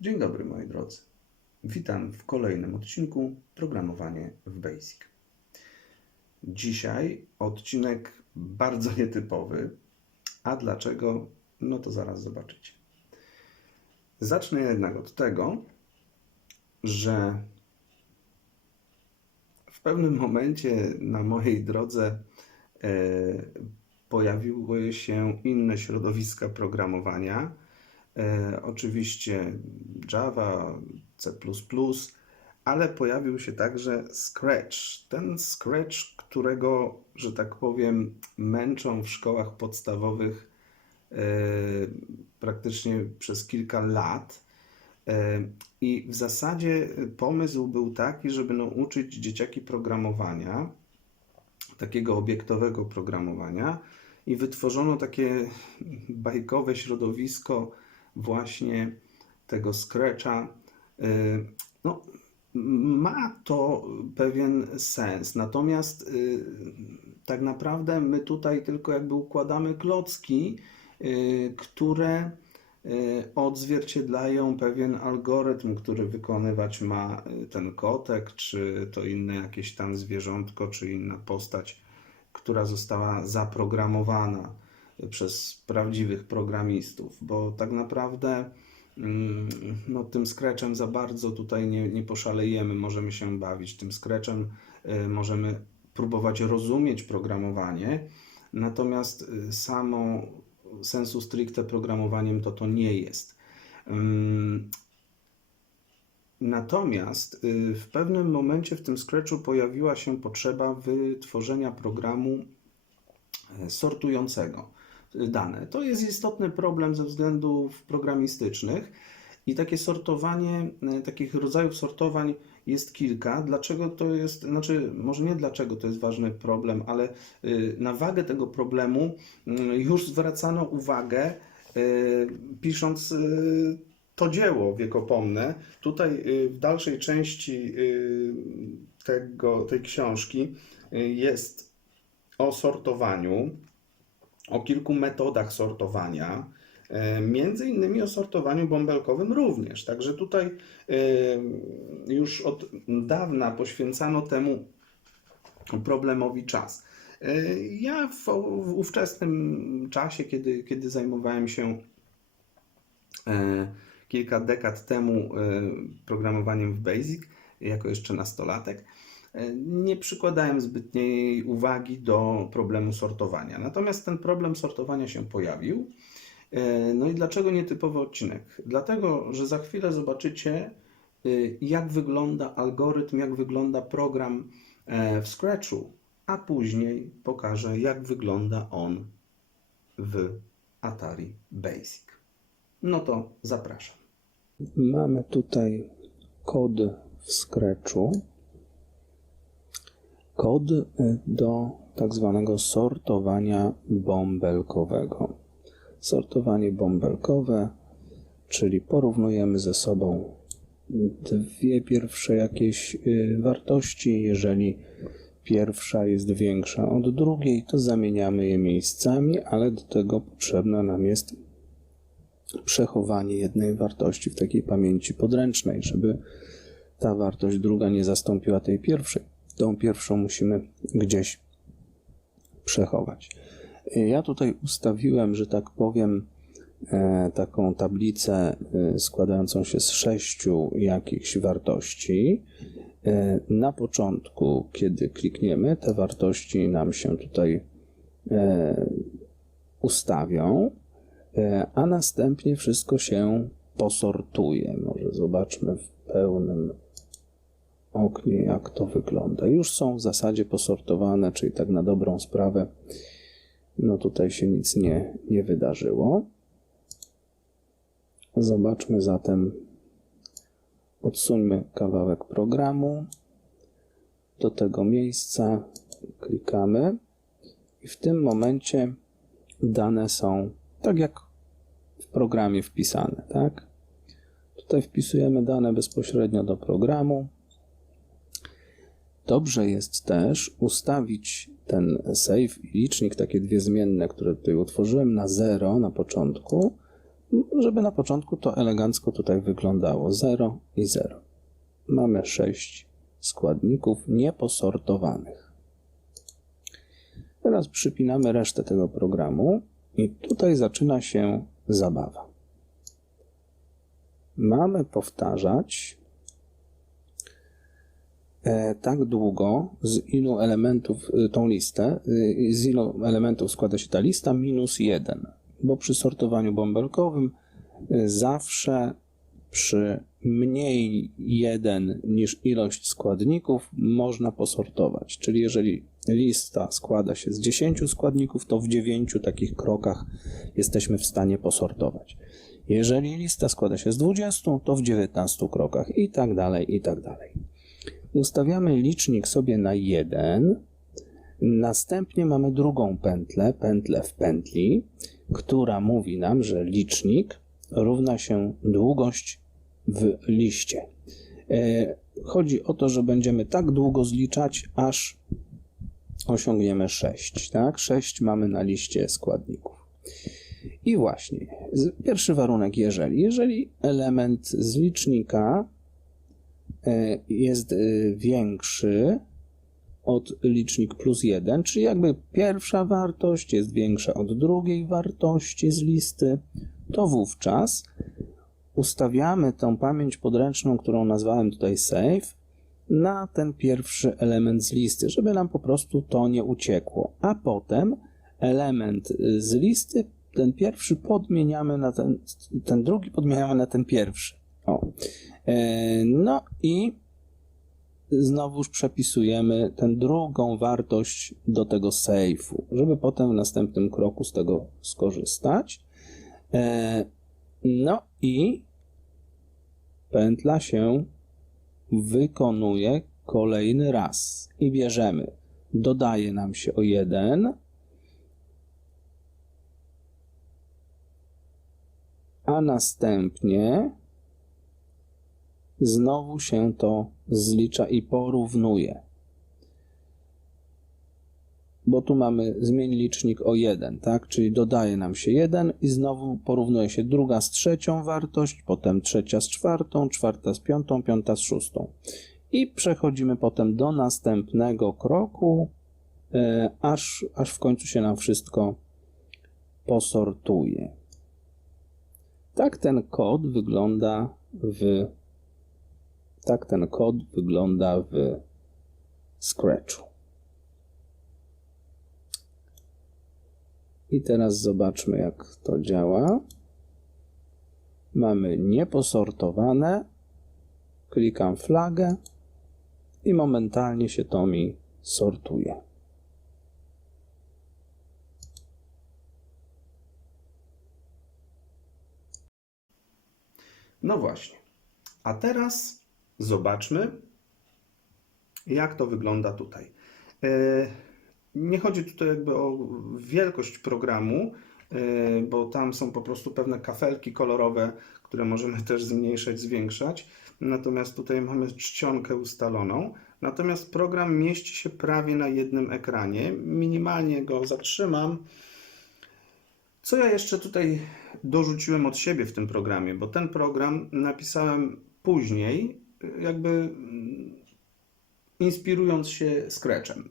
Dzień dobry moi drodzy. Witam w kolejnym odcinku Programowanie w Basic. Dzisiaj odcinek bardzo nietypowy. A dlaczego? No to zaraz zobaczycie. Zacznę jednak od tego, że w pewnym momencie na mojej drodze e, pojawiły się inne środowiska programowania. E, oczywiście Java, C, ale pojawił się także Scratch. Ten Scratch, którego, że tak powiem, męczą w szkołach podstawowych e, praktycznie przez kilka lat. E, I w zasadzie pomysł był taki, żeby nauczyć dzieciaki programowania, takiego obiektowego programowania, i wytworzono takie bajkowe środowisko właśnie tego Scratcha. Y, No, ma to pewien sens, natomiast y, tak naprawdę my tutaj tylko jakby układamy klocki, y, które odzwierciedlają pewien algorytm, który wykonywać ma ten kotek, czy to inne jakieś tam zwierzątko, czy inna postać, która została zaprogramowana przez prawdziwych programistów, bo tak naprawdę mm, no, tym Scratchem za bardzo tutaj nie, nie poszalejemy, możemy się bawić tym Scratchem, y, możemy próbować rozumieć programowanie, natomiast y, samo sensu stricte programowaniem to to nie jest. Ym, Natomiast y, w pewnym momencie w tym Scratchu pojawiła się potrzeba wytworzenia programu e, sortującego dane. To jest istotny problem ze względów programistycznych i takie sortowanie, e, takich rodzajów sortowań jest kilka. Dlaczego to jest, znaczy, może nie dlaczego to jest ważny problem, ale y, na wagę tego problemu mm, już zwracano uwagę, y, pisząc to dzieło wiekopomne. Tutaj w dalszej części tego, tej książki jest o sortowaniu, o kilku metodach sortowania, e, między innymi o sortowaniu bąbelkowym również. Także tutaj e, już od dawna poświęcano temu problemowi czas. E, Ja w, w ówczesnym czasie, kiedy, kiedy zajmowałem się kilka dekad temu programowaniem w Basic, jako jeszcze nastolatek, nie przykładałem zbytniej uwagi do problemu sortowania. Natomiast ten problem sortowania się pojawił. E, No i dlaczego nietypowy odcinek? Dlatego, że za chwilę zobaczycie, y, jak wygląda algorytm, jak wygląda program e, w Scratchu, a później pokażę, jak wygląda on w Atari Basic. No to zapraszam. Mamy tutaj kod w Scratchu. Kod y, do tak zwanego sortowania bąbelkowego. Sortowanie bąbelkowe, czyli porównujemy ze sobą dwie pierwsze jakieś y, wartości. Jeżeli pierwsza jest większa od drugiej, to zamieniamy je miejscami, ale do tego potrzebna nam jest przechowanie jednej wartości w takiej pamięci podręcznej, żeby ta wartość druga nie zastąpiła tej pierwszej. Tą pierwszą musimy gdzieś przechować. Ja tutaj ustawiłem, że tak powiem, e, taką tablicę e, składającą się z sześciu jakichś wartości. E, Na początku, kiedy klikniemy, te wartości nam się tutaj e, ustawią, e, a następnie wszystko się posortuje. Może zobaczmy w pełnym oknie, jak to wygląda. Już są w zasadzie posortowane, czyli tak na dobrą sprawę, no tutaj się nic nie, nie wydarzyło. Zobaczmy zatem, odsuńmy kawałek programu. Do tego miejsca klikamy i w tym momencie dane są tak jak w programie wpisane, tak? Tutaj wpisujemy dane bezpośrednio do programu. Dobrze jest też ustawić ten save i licznik, takie dwie zmienne, które tutaj utworzyłem, na 0 na początku, żeby na początku to elegancko tutaj wyglądało 0 i 0. Mamy 6 składników nieposortowanych. Teraz przypinamy resztę tego programu i tutaj zaczyna się zabawa. Mamy powtarzać tak długo, z ilu elementów y, tą listę, y, z ilu elementów składa się ta lista, minus 1. Bo przy sortowaniu bąbelkowym y, zawsze przy mniej 1 niż ilość składników można posortować. Czyli jeżeli lista składa się z 10 składników, to w 9 takich krokach jesteśmy w stanie posortować. Jeżeli lista składa się z 20, to w 19 krokach i tak dalej, i tak dalej. Ustawiamy licznik sobie na 1. Następnie mamy drugą pętlę, pętlę w pętli, która mówi nam, że licznik równa się długość w liście. E, Chodzi o to, że będziemy tak długo zliczać, aż osiągniemy 6. Tak? 6 mamy na liście składników. I właśnie, pierwszy warunek, jeżeli. Jeżeli element z licznika jest e, większy od licznik plus 1, czyli jakby pierwsza wartość jest większa od drugiej wartości z listy, to wówczas ustawiamy tą pamięć podręczną, którą nazwałem tutaj save, na ten pierwszy element z listy, żeby nam po prostu to nie uciekło. A potem element z listy, ten pierwszy podmieniamy na ten, ten drugi podmieniamy na ten pierwszy. O. E, No i znowuż przepisujemy tę drugą wartość do tego safe'u, żeby potem w następnym kroku z tego skorzystać. E, No i pętla się wykonuje kolejny raz i bierzemy. Dodaje nam się o 1. A następnie znowu się to zlicza i porównuje. Bo tu mamy zmień licznik o 1, tak? Czyli dodaje nam się 1 i znowu porównuje się druga z trzecią wartość, potem trzecia z czwartą, czwarta z piątą, piąta z szóstą. I przechodzimy potem do następnego kroku, e, aż, aż w końcu się nam wszystko posortuje. Tak ten kod wygląda w tak ten kod wygląda w Scratchu. I teraz zobaczmy, jak to działa. Mamy nieposortowane. Klikam flagę i momentalnie się to mi sortuje. No właśnie. A teraz zobaczmy, jak to wygląda tutaj. E, Nie chodzi tutaj jakby o wielkość programu, e, bo tam są po prostu pewne kafelki kolorowe, które możemy też zmniejszać, zwiększać. Natomiast tutaj mamy czcionkę ustaloną. Natomiast program mieści się prawie na jednym ekranie. Minimalnie go zatrzymam. Co ja jeszcze tutaj dorzuciłem od siebie w tym programie? Bo ten program napisałem później, jakby mm, inspirując się Scratchem.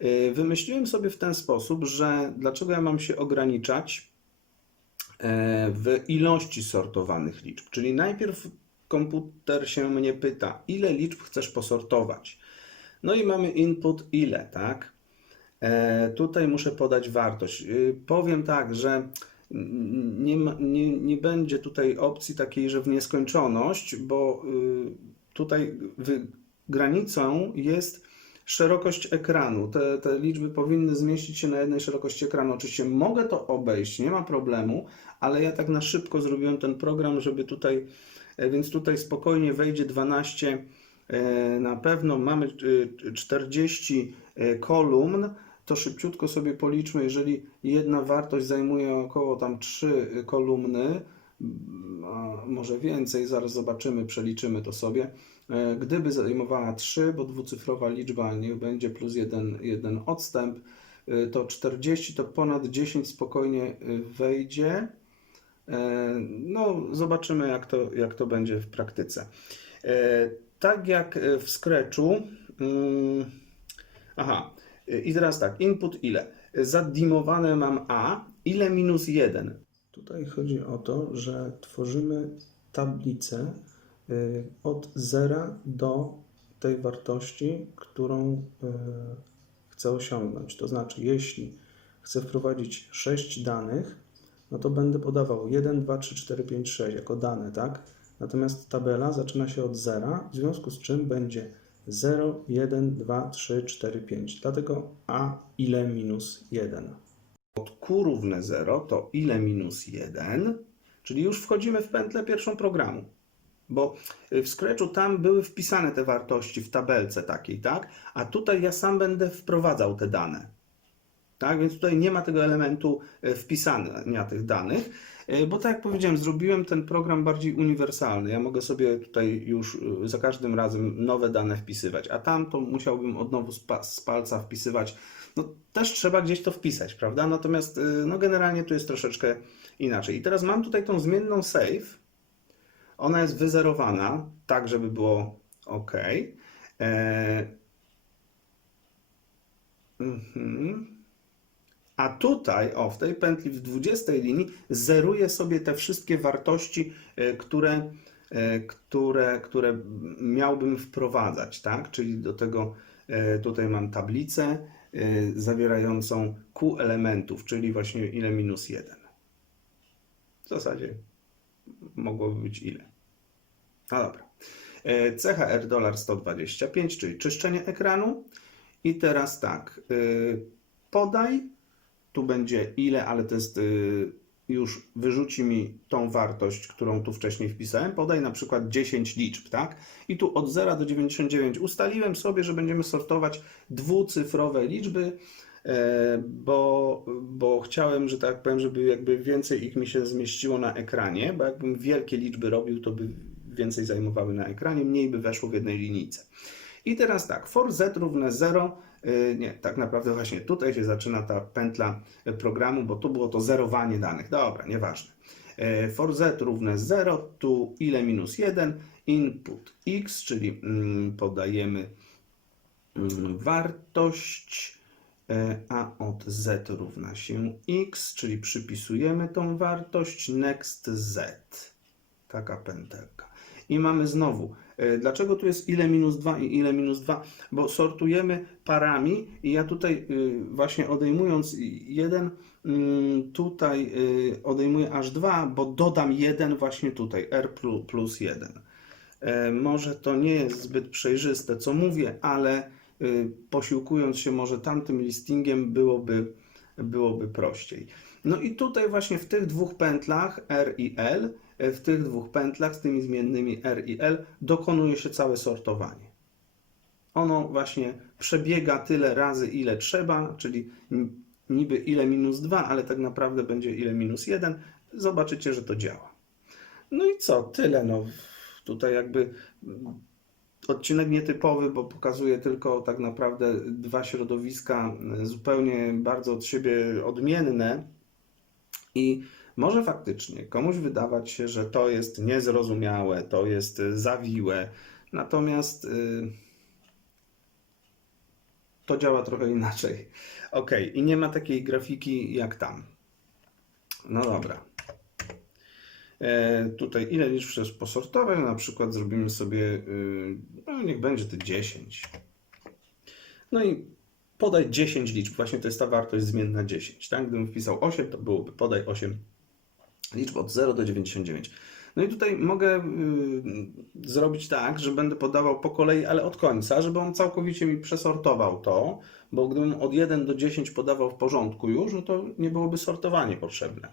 Yy, Wymyśliłem sobie w ten sposób, że dlaczego ja mam się ograniczać e, w ilości sortowanych liczb. Czyli najpierw komputer się mnie pyta, ile liczb chcesz posortować. No i mamy input ile, tak? E, tutaj muszę podać wartość. Y, Powiem tak, że nie, ma, nie, nie będzie tutaj opcji takiej, że w nieskończoność, bo y, tutaj granicą jest szerokość ekranu. Te, te liczby powinny zmieścić się na jednej szerokości ekranu. Oczywiście mogę to obejść, nie ma problemu, ale ja tak na szybko zrobiłem ten program, żeby tutaj, e, więc tutaj spokojnie wejdzie 12 e, na pewno. Mamy e, 40 e, kolumn, to szybciutko sobie policzmy, jeżeli jedna wartość zajmuje około tam 3 kolumny, a może więcej, zaraz zobaczymy, przeliczymy to sobie. E, Gdyby zajmowała 3, bo dwucyfrowa liczba niech będzie plus jeden, jeden odstęp, e, to 40 to ponad 10 spokojnie e, wejdzie. No, zobaczymy, jak to, jak to będzie w praktyce. Tak jak w Scratchu. mm, Aha, i teraz tak, input ile? Zadimowane mam A, ile minus 1? Tutaj chodzi o to, że tworzymy tablicę y, od 0 do tej wartości, którą y, chcę osiągnąć. To znaczy, jeśli chcę wprowadzić 6 danych, no to będę podawał 1, 2, 3, 4, 5, 6 jako dane, tak? Natomiast tabela zaczyna się od 0, w związku z czym będzie 0, 1, 2, 3, 4, 5. Dlatego a ile minus 1? Od q równe 0 to ile minus 1, czyli już wchodzimy w pętlę pierwszą programu. Bo w Scratchu tam były wpisane te wartości w tabelce takiej, tak? A tutaj ja sam będę wprowadzał te dane. Tak, więc tutaj nie ma tego elementu e, wpisania tych danych, bo tak jak powiedziałem, zrobiłem ten program bardziej uniwersalny. Ja mogę sobie tutaj już e, za każdym razem nowe dane wpisywać, a tam to musiałbym od nowa z, pa- z palca wpisywać. No też trzeba gdzieś to wpisać, prawda? Natomiast e, no generalnie tu jest troszeczkę inaczej. I teraz mam tutaj tą zmienną save. Ona jest wyzerowana, tak żeby było ok. E, mhm. A tutaj, o, w tej pętli w 20 linii zeruję sobie te wszystkie wartości, e, które, e, które, które miałbym wprowadzać, tak? Czyli do tego e, tutaj mam tablicę zawierającą Q elementów, czyli właśnie ile minus 1. W zasadzie mogłoby być ile. No dobra. CHR dolar 125, czyli czyszczenie ekranu. I teraz tak, podaj, tu będzie ile, ale to jest y, już wyrzuci mi tą wartość, którą tu wcześniej wpisałem. Podaj na przykład 10 liczb, tak? I tu od 0 do 99 ustaliłem sobie, że będziemy sortować dwucyfrowe liczby, e, bo, bo chciałem, że tak powiem, żeby jakby więcej ich mi się zmieściło na ekranie, bo jakbym wielkie liczby robił, to by więcej zajmowały na ekranie, mniej by weszło w jednej linijce. I teraz tak, for z równe 0, yy, nie, tak naprawdę właśnie tutaj się zaczyna ta pętla y, programu, bo tu było to zerowanie danych. Dobra, nieważne. Yy, For z równe 0, tu ile minus 1, input x, czyli mm, podajemy mm, wartość, yy, a od z równa się x, czyli przypisujemy tą wartość, next z. Taka pętelka. I mamy znowu, e, dlaczego tu jest ile minus 2 i ile minus 2? Bo sortujemy parami i ja tutaj y, właśnie odejmując jeden, mm, tutaj y, odejmuję aż 2, bo dodam jeden właśnie tutaj, r plu- plus 1. E, Może to nie jest zbyt przejrzyste, co mówię, ale posiłkując się może tamtym listingiem byłoby, byłoby prościej. No i tutaj właśnie w tych dwóch pętlach R i L, e, w tych dwóch pętlach z tymi zmiennymi R i L dokonuje się całe sortowanie. Ono właśnie przebiega tyle razy, ile trzeba, czyli niby ile minus 2, ale tak naprawdę będzie ile minus 1. Zobaczycie, że to działa. No i co? Tyle. No, tutaj jakby odcinek nietypowy, bo pokazuje tylko tak naprawdę dwa środowiska y, zupełnie bardzo od siebie odmienne i może faktycznie komuś wydawać się, że to jest niezrozumiałe, to jest y, zawiłe, natomiast y, to działa trochę inaczej. Ok, i nie ma takiej grafiki jak tam. No dobra. E, tutaj ile liczb chcesz posortować? Na przykład zrobimy sobie, y, no niech będzie to 10. No i podaj 10 liczb. Właśnie to jest ta wartość zmienna 10. Tak? Gdybym wpisał 8, to byłoby podaj 8 liczb od 0 do 99. No i tutaj mogę y, zrobić tak, że będę podawał po kolei, ale od końca, żeby on całkowicie mi przesortował to, bo gdybym od 1 do 10 podawał w porządku już, no to nie byłoby sortowanie potrzebne.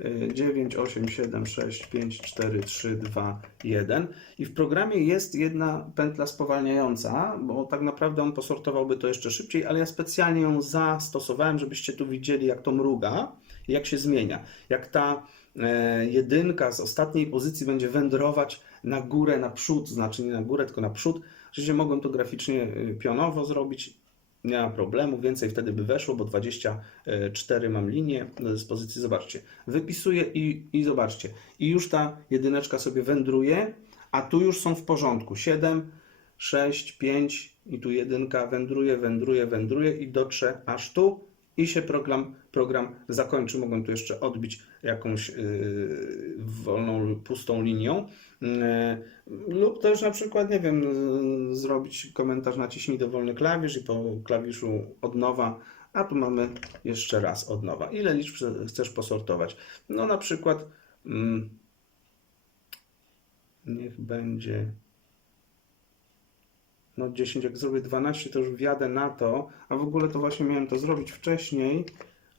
Y, 9, 8, 7, 6, 5, 4, 3, 2, 1. I w programie jest jedna pętla spowalniająca, bo tak naprawdę on posortowałby to jeszcze szybciej, ale ja specjalnie ją zastosowałem, żebyście tu widzieli, jak to mruga jak się zmienia. Jak ta e, jedynka z ostatniej pozycji będzie wędrować na górę, na przód, znaczy nie na górę, tylko na przód. Oczywiście mogłem to graficznie y, pionowo zrobić, nie ma problemu, więcej wtedy by weszło, bo 24 mam linię do dyspozycji. Zobaczcie, wypisuję i, i zobaczcie. I już ta jedyneczka sobie wędruje, a tu już są w porządku. 7, 6, 5 i tu jedynka wędruje, wędruje, wędruje i dotrze aż tu i się program, program zakończy. Mogą tu jeszcze odbić jakąś yy, wolną pustą linią. Yy, lub też na przykład, nie wiem, zrobić komentarz, naciśnij dowolny klawisz i po klawiszu od nowa, a tu mamy jeszcze raz od nowa. Ile liczb chcesz posortować? No na przykład mm, niech będzie no 10, jak zrobię 12, to już wjadę na to, a w ogóle to właśnie miałem to zrobić wcześniej,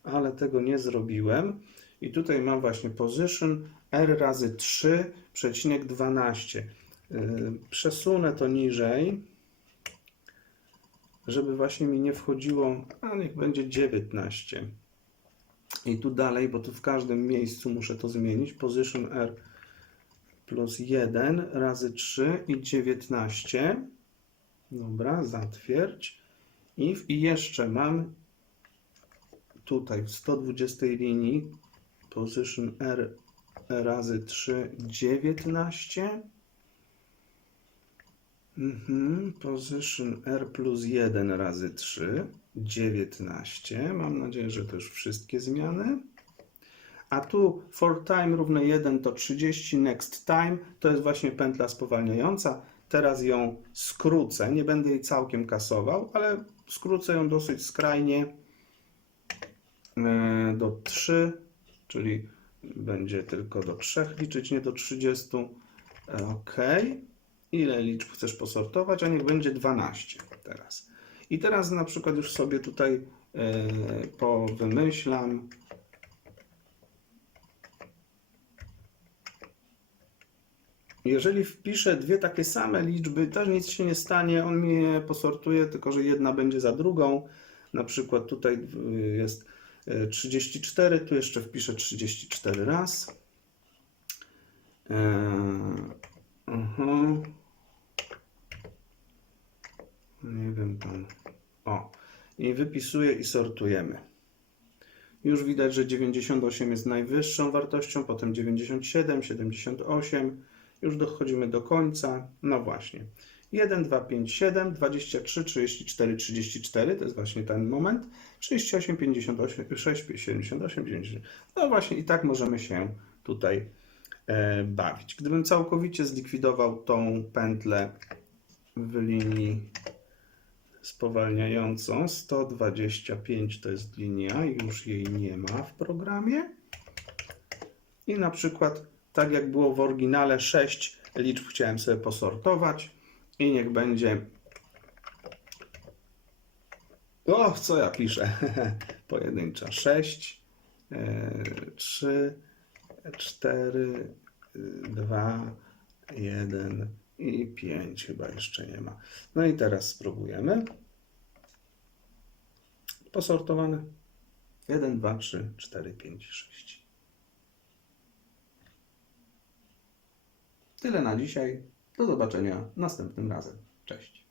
ale tego nie zrobiłem. I tutaj mam właśnie position r razy 3 przecinek 12. Yy, Przesunę to niżej, żeby właśnie mi nie wchodziło, a niech będzie 19. I tu dalej, bo tu w każdym miejscu muszę to zmienić. Position r plus 1 razy 3 i 19. Dobra, zatwierdź. I, w- I jeszcze mam tutaj w 120 linii position R razy 3 19. Mhm, position R plus 1 razy 3 19. Mam nadzieję, że to już wszystkie zmiany. A tu for time równe 1 to 30, next time to jest właśnie pętla spowalniająca. Teraz ją skrócę, nie będę jej całkiem kasował, ale skrócę ją dosyć skrajnie e, do 3, czyli będzie tylko do 3 liczyć, nie do 30. E, OK. Ile liczb chcesz posortować? A niech będzie 12 teraz. I teraz na przykład już sobie tutaj e, powymyślam. Jeżeli wpiszę dwie takie same liczby, też nic się nie stanie, on mi je posortuje, tylko że jedna będzie za drugą. Na przykład tutaj y, jest y, 34, tu jeszcze wpiszę 34 raz. Eee, aha. Nie wiem tam. O. I wypisuję i sortujemy. Już widać, że 98 jest najwyższą wartością, potem 97, 78. Już dochodzimy do końca. No właśnie. 1, 2, 5, 7, 23, 34, 34. To jest właśnie ten moment. 38, 58, 6, 78, 90. No właśnie i tak możemy się tutaj e, bawić. Gdybym całkowicie zlikwidował tą pętlę w linii spowalniającą, 125 to jest linia, już jej nie ma w programie. I na przykład, tak jak było w oryginale, 6 liczb chciałem sobie posortować i niech będzie. O, co ja piszę? Pojedyncza 6, 3, 4, 2, 1 i 5 chyba jeszcze nie ma. No i teraz spróbujemy. Posortowane. 1, 2, 3, 4, 5, 6. Tyle na dzisiaj. Do zobaczenia następnym razem. Cześć.